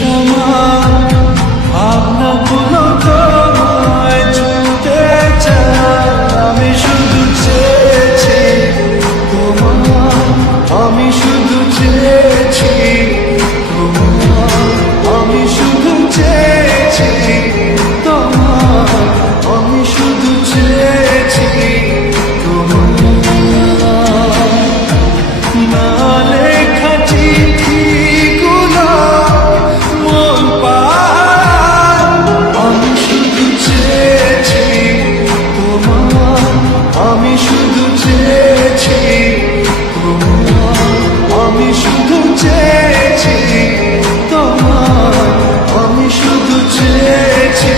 আমার ভাবনাগুলো তোমায় ছুঁতে চায়। আমি শুধু চেয়েছি তোমার, আমি শুধু চেয়েছি তোমার, আমি শুধু চেয়েছি তোমার, আমি শুধু চেয়েছি তোমার। না লেখা চিঠিগুলো মন পায়, আমি শুধু চেয়েছি তোমার, আমি শুধু চেয়েছি তোমার, আমি শুধু চেয়েছি তোমার, আমি শুধু চেয়েছি।